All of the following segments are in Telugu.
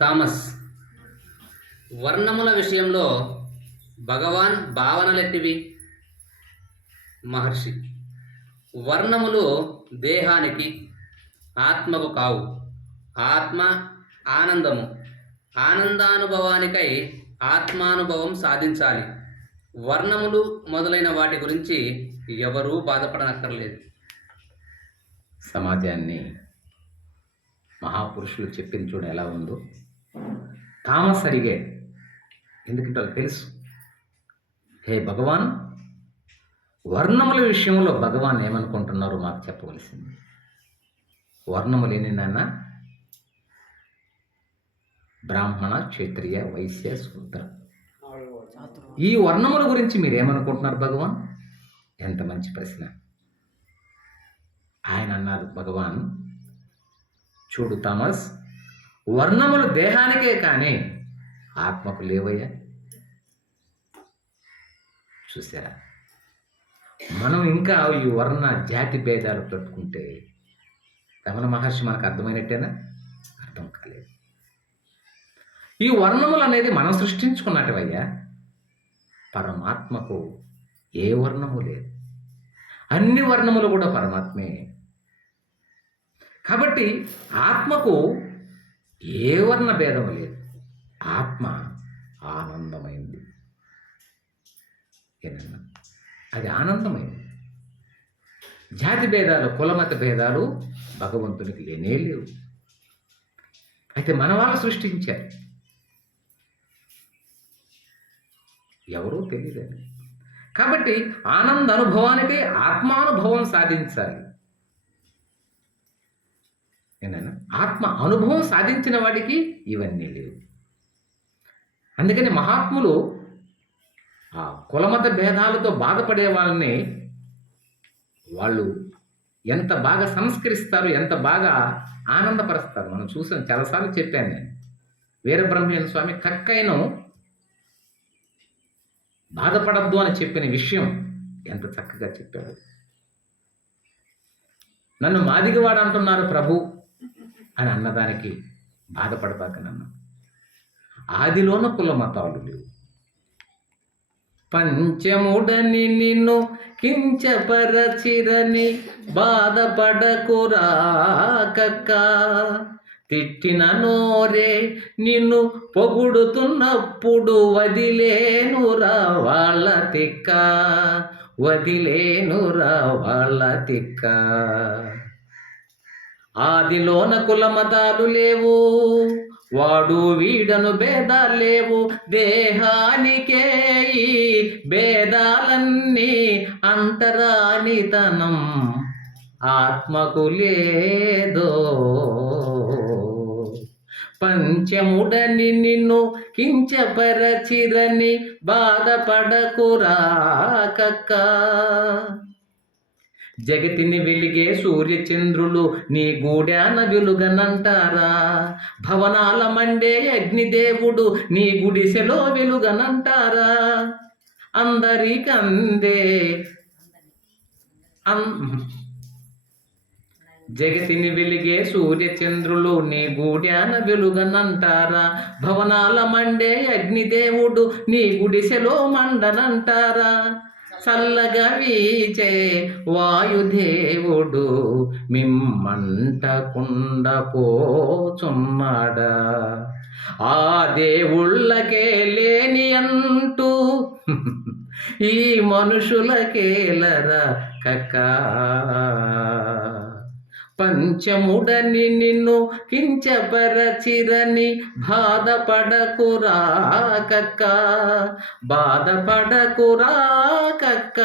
థామస్. వర్ణముల విషయంలో భగవాన్ భావనలెట్టివి? మహర్షి. వర్ణములు దేహానికి ఆత్మకు కావు. ఆత్మ ఆనందము. ఆనందానుభవానికై ఆత్మానుభవం సాధించాలి. వర్ణములు మొదలైన వాటి గురించి ఎవరూ బాధపడనక్కర్లేదు. సమాజాన్ని మహాపురుషులు చెప్పింది చూడ ఎలా ఉందో. థామస్ అడిగాడు ఎందుకంటే వాళ్ళకి తెలుసు. హే భగవాన్ వర్ణముల విషయంలో భగవాన్ ఏమనుకుంటున్నారో మాకు చెప్పవలసింది. వర్ణములు ఎన్ని నాన్న బ్రాహ్మణ క్షత్రియ వైశ్య శూద్ర ఈ వర్ణముల గురించి మీరేమనుకుంటున్నారు భగవాన్? ఎంత మంచి ప్రశ్న. ఆయన అన్నారు భగవాన్ చూడు థామస్ వర్ణములు దేహానికే కానీ ఆత్మకు లేవయ్యా. చూసారా మనం ఇంకా ఈ వర్ణ జాతి భేదాలు పెట్టుకుంటే రమణ మహర్షి మనకు అర్థమైనట్టేనా? అర్థం కాలేదు. ఈ వర్ణములు అనేది మనం సృష్టించుకున్నట్టువయ్యా పరమాత్మకు ఏ వర్ణము లేదు. అన్ని వర్ణములు కూడా పరమాత్మే. కాబట్టి ఆత్మకు ఏ వర్ణ భేదం లేదు. ఆత్మ ఆనందమైంది. ఏనన్నా అది ఆనందమైంది. జాతి భేదాలు కులమత భేదాలు భగవంతునికి లేనే లేవు. అయితే మన వాళ్ళు సృష్టించారు. ఎవరో తెలియదు కాబట్టి ఆనంద అనుభవానికి ఆత్మానుభవం సాధించాలి. ఏంటన్నా ఆత్మ అనుభవం సాధించిన వాడికి ఇవన్నీ లేవు. అందుకని మహాత్ములు ఆ కులమత భేదాలతో బాధపడే వాళ్ళని వాళ్ళు ఎంత బాగా సంస్కరిస్తారు ఎంత బాగా ఆనందపరుస్తారు. మనం చూసాం చాలాసార్లు చెప్పాను నేను. వీరబ్రహ్మేంద్ర స్వామి కక్కైను బాధపడద్దు అని చెప్పిన విషయం ఎంత చక్కగా చెప్పాడు. నన్ను మాదిగవాడు అంటున్నారు ప్రభు. అని అన్నదానికి బాధపడబాక నన్ను ఆదిలోన కుల మతాలు లేవు. పంచముడని నిన్ను కించపరచిరని బాధపడకురా కక్క తిట్టిన నోరే నిన్ను పొగుడుతున్నప్పుడు వదిలేనురా వాళ్ళ తిక్క. వదిలేనురా వాళ్ళ తిక్క. ఆదిలోన కులమతాలు లేవు వాడు వీడను భేదాలు లేవు. దేహానికే ఈ భేదాలన్నీ అంటరానితనం ఆత్మకు లేదో పంచముడని నిన్ను కించపరచిరని బాధపడకురాకక్క జగతిని వెలిగే సూర్యచంద్రులు నీ గూడాన వెలుగనంటారా? భవనాల మండే అగ్నిదేవుడు నీ గుడిసెలో వెలుగనంటారా? అందరికందే అం- జగతిని వెలిగే సూర్యచంద్రులు నీ గూడాన వెలుగనంటారా? భవనాల మండే అగ్నిదేవుడు నీ గుడిసెలో మండనంటారా? చల్లగా వీచే వాయుదేవుడు మిమ్మంటకుండ పోచున్నాడా ఆ దేవుళ్ళకే లేని అంటూ ఈ మనుషులకేలరా కక్కా. పంచముడని నిన్ను కించపరచిరని బాధపడకురా కక్క. బాధపడకురా కక్క.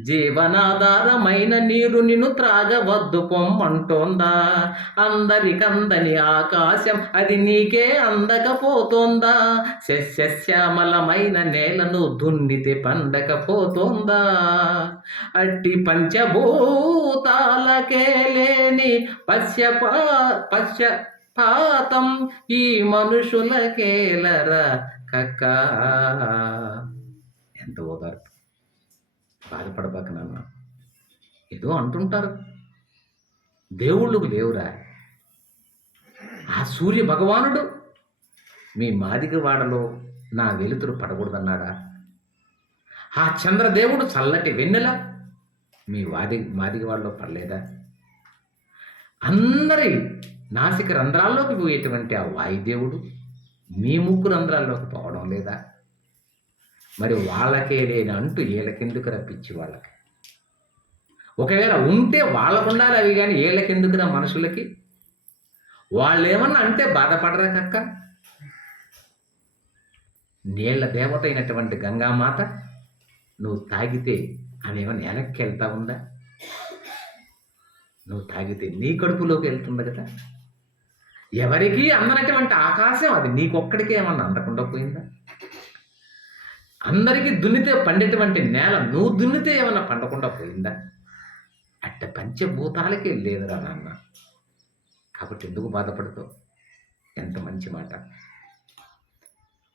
జీవనాధారమైన నీరు నిన్ను త్రాగవద్దు పొమ్మంటోందా? అందరికందని ఆకాశం అది నీకే అందకపోతోందా? శస్యశ్యామలమైన నేలను దున్నితే పండకపోతోందా? అట్టి పంచభూతాలకే లేని పశ్యపా పశ్యపాతం ఈ మనుషులకేలరా కక్క? ఎంత ఓదార్పు. బాధపడబాక నాన్న ఏదో అంటుంటారు. దేవుళ్ళకు లేవురా. ఆ సూర్య భగవానుడు మీ మాదిగవాడలో నా వెలుతురు పడకూడదన్నాడా? ఆ చంద్రదేవుడు చల్లటి వెన్నెల మీ వాది మాదిగవాడలో పడలేదా? అందరి నాసిక రంధ్రాల్లోకి పోయేటువంటి ఆ వాయుదేవుడు మీ ముక్కు రంధ్రాల్లోకి పోవడం లేదా? మరి వాళ్ళకే లేని అంటూ వీళ్ళకెందుకు రప్పించి వాళ్ళకి? ఒకవేళ ఉంటే వాళ్ళకు ఉండాలి అవి కానీ ఏళ్ళకెందుకురా మనుషులకి? వాళ్ళు ఏమన్నా అంటే బాధపడరా కక్క? నీళ్ళ దేవత అయినటువంటి గంగామాత నువ్వు తాగితే ఆమె ఏమైనా వెనక్కి వెళ్తా ఉందా? నువ్వు తాగితే నీ కడుపులోకి వెళ్తుంది కదా? ఎవరికీ అందనటువంటి ఆకాశం అది నీకొక్కడికే ఏమన్నా అందకుండా పోయిందా? అందరికీ దున్నితే పండేటువంటి నేల నువ్వు దున్నితే ఏమైనా పండకుండా పోయిందా? అట్ట పంచభూతాలకే లేదురా నాన్న. కాబట్టి ఎందుకు బాధపడుతావు? ఎంత మంచి మాట.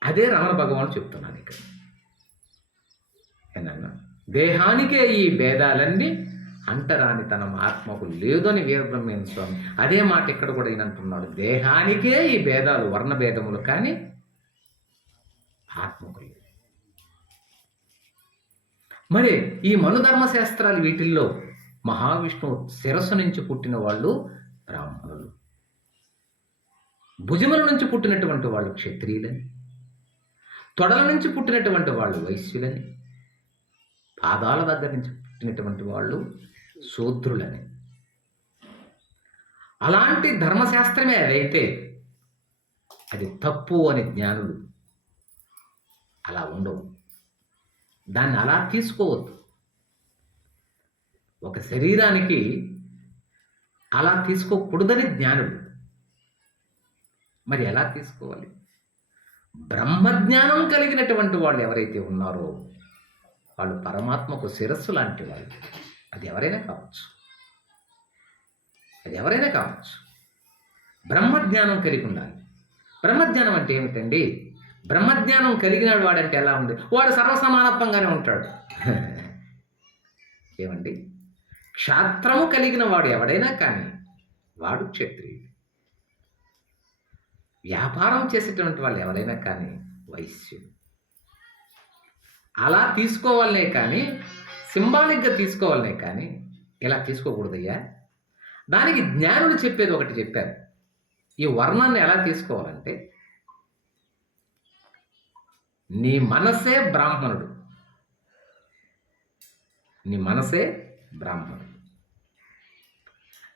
అదే రమణ భగవాను చెప్తున్నాను ఇక్కడ. ఏనన్నా దేహానికే ఈ భేదాలన్నీ అంటరాని తన ఆత్మకు లేదని వీరబ్రహ్మేంద్ర స్వామి అదే మాట ఇక్కడ కూడా ఈయన అంటున్నాడు. దేహానికే ఈ భేదాలు వర్ణ భేదములు కానీ ఆత్మకు మరి ఈ మనుధర్మ శాస్త్రాలు వీటిల్లో మహావిష్ణువు శిరస్సు నుంచి పుట్టిన వాళ్ళు బ్రాహ్మణులు. భుజముల నుంచి పుట్టినటువంటి వాళ్ళు క్షత్రియులని తొడల నుంచి పుట్టినటువంటి వాళ్ళు వైశ్యులని పాదాల దగ్గర నుంచి పుట్టినటువంటి వాళ్ళు శూద్రులని. అలాంటి ధర్మశాస్త్రమే అదైతే అది తప్పు అని జ్ఞానులు అలా ఉండవు. దాన్ని అలా తీసుకోవద్దు. ఒక శరీరానికి అలా తీసుకోకూడదని జ్ఞానులు. మరి ఎలా తీసుకోవాలి? బ్రహ్మజ్ఞానం కలిగినటువంటి వాళ్ళు ఎవరైతే ఉన్నారో వాళ్ళు పరమాత్మకు శిరస్సు లాంటి వాళ్ళు. అది ఎవరైనా కావచ్చు. అది ఎవరైనా కావచ్చు. బ్రహ్మజ్ఞానం కలిగి ఉండాలి. బ్రహ్మజ్ఞానం అంటే ఏమిటండి? బ్రహ్మజ్ఞానం కలిగిన వాడంటే ఎలా ఉంది? వాడు సర్వసమానత్వంగానే ఉంటాడు. ఏమండి? క్షాత్రము కలిగిన వాడు ఎవడైనా కానీ వాడు క్షత్రియుడు. వ్యాపారం చేసేటువంటి వాళ్ళు ఎవరైనా కానీ వైశ్యుడు. అలా తీసుకోవాలనే కానీ సింబాలిక్గా తీసుకోవాలనే కానీ ఇలా తీసుకోకూడదయ్యా. దానికి జ్ఞానులు చెప్పేది ఒకటి చెప్పారు. ఈ వర్ణాన్ని ఎలా తీసుకోవాలంటే నీ మనసే బ్రాహ్మణుడు. నీ మనసే బ్రాహ్మణుడు.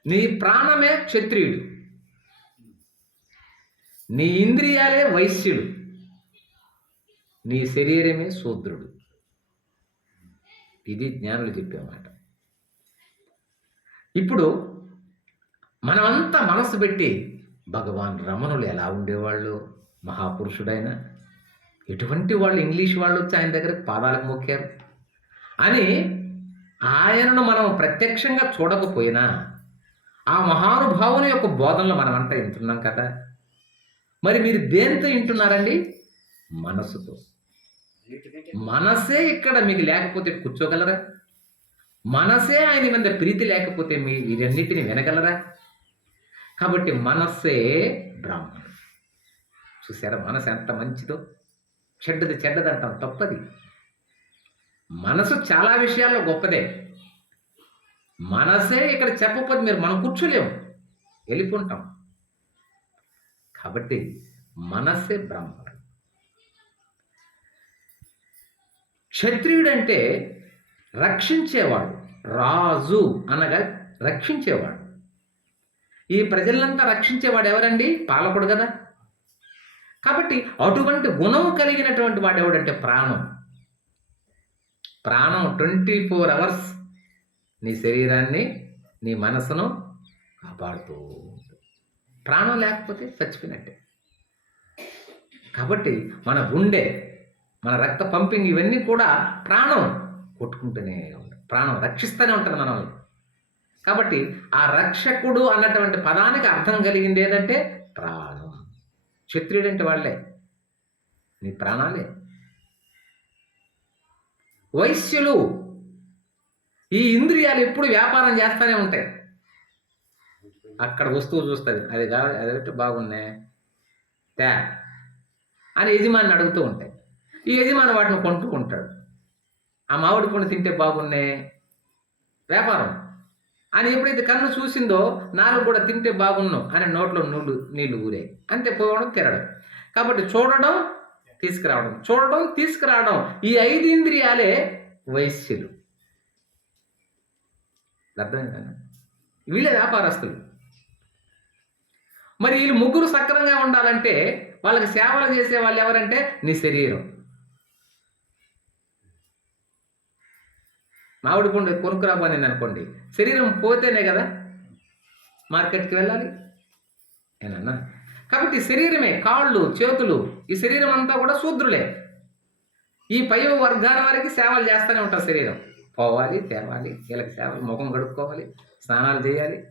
నీ ప్రాణమే క్షత్రియుడు. నీ ఇంద్రియాలే వైశ్యుడు. నీ శరీరమే శూద్రుడు. ఇది జ్ఞానులు చెప్పేమాట ఇప్పుడు మనమంతా మనసు పెట్టి భగవాన్ రమణులు ఎలా ఉండేవాళ్ళు? మహాపురుషుడైన ఎటువంటి వాళ్ళు ఇంగ్లీష్ వాళ్ళు వచ్చి ఆయన దగ్గర పాదాలకు మొక్కారు? అని ఆయనను మనం ప్రత్యక్షంగా చూడకపోయినా ఆ మహానుభావుని యొక్క బోధనలు మనమంతా వింటున్నాం కదా. మరి మీరు దేనితో వింటున్నారండి? మనసుతో మనసే ఇక్కడ మీకు లేకపోతే కూర్చోగలరా? మనసే ఆయన మీద ప్రీతి లేకపోతే మీ వీరన్నిటిని వినగలరా? కాబట్టి మనస్సే బ్రాహ్మణుడు. చూసారా మనసు ఎంత మంచిదో? చెడ్డది చెడ్డది అంటాం తప్పది. మనసు చాలా విషయాల్లో గొప్పదే. మనసే ఇక్కడ చెప్పకపోతే మీరు మనం కూర్చోలేము. వెళ్ళిపోంటాం. కాబట్టి మనసే బ్రాహ్మణుడు. క్షత్రియుడంటే రక్షించేవాడు రాజు అనగా రక్షించేవాడు. ఈ ప్రజలంతా రక్షించేవాడు ఎవరండి? పాలకుడు కదా. కాబట్టి అటువంటి గుణం కలిగినటువంటి వాడు ఎవడంటే ప్రాణం. ప్రాణం ట్వంటీ ఫోర్ అవర్స్ నీ శరీరాన్ని నీ మనసును కాపాడుతూ ఉంటుంది. ప్రాణం లేకపోతే చచ్చిపోయినట్టే. కాబట్టి మన గుండె మన రక్త పంపింగ్ ఇవన్నీ కూడా ప్రాణం కొట్టుకుంటూనే ఉంటుంది ప్రాణం రక్షిస్తూనే ఉంటుంది మనల్ని. కాబట్టి ఆ రక్షకుడు అన్నటువంటి పదానికి అర్థం కలిగింది ఏదంటే క్షత్రియుడు అంటే వాళ్ళే. నీ ప్రాణాలే. వైశ్యులు ఈ ఇంద్రియాలు ఎప్పుడు వ్యాపారం చేస్తూనే ఉంటాయి. అక్కడ వస్తువు చూస్తుంది. అది కావాలి అది బాగున్నాయి తే అని యజమాని అడుగుతూ ఉంటాయి. ఈ యజమాని వాటిని కొంటూ ఉంటాడు. ఆ మామిడి పండు తింటే బాగున్నాయి వ్యాపారం. అని ఎప్పుడైతే కన్ను చూసిందో నాలుగు కూడా తింటే బాగున్నావు అని నోట్లో నీళ్ళు నీళ్ళు ఊరే. అంతే పోవడం తిరగడం. కాబట్టి చూడడం తీసుకురావడం. చూడడం తీసుకురావడం ఈ ఐదు ఇంద్రియాలే వైశ్యులు. అర్థమైందా వీళ్ళే వ్యాపారస్తులు. మరి వీళ్ళు ముగ్గురు సక్రంగా ఉండాలంటే వాళ్ళకి సేవలు చేసే వాళ్ళు ఎవరంటే నీ శరీరం. మామిడి పండు కొనుక్కురాబోనింది అనుకోండి. శరీరం పోతేనే కదా మార్కెట్కి వెళ్ళాలి? ఏనన్నా? కాబట్టి శరీరమే కాళ్ళు చేతులు ఈ శరీరం అంతా కూడా శూద్రులే. ఈ పై వర్గాల వారికి సేవలు చేస్తూనే ఉంటారు శరీరం. పోవాలి తేవాలి వీళ్ళకి సేవలు ముఖం కడుక్కోవాలి స్నానాలు చేయాలి.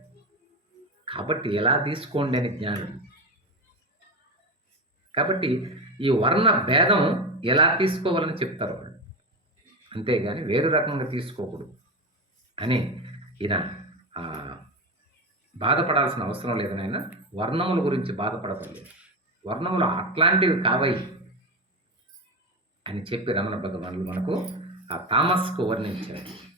కాబట్టి ఎలా తీసుకోండి అని జ్ఞానం. కాబట్టి ఈ వర్ణ భేదం ఎలా తీసుకోవాలని చెప్తారు వాళ్ళు? అంతేగాని వేరు రకంగా తీసుకోకూడదు అని ఈయన బాధపడాల్సిన అవసరం లేదనైనా వర్ణముల గురించి బాధపడకూడదు. వర్ణములు అట్లాంటివి కావయి అని చెప్పి రమణ భగవానులు మనకు ఆ తామస్కు వర్ణించారు.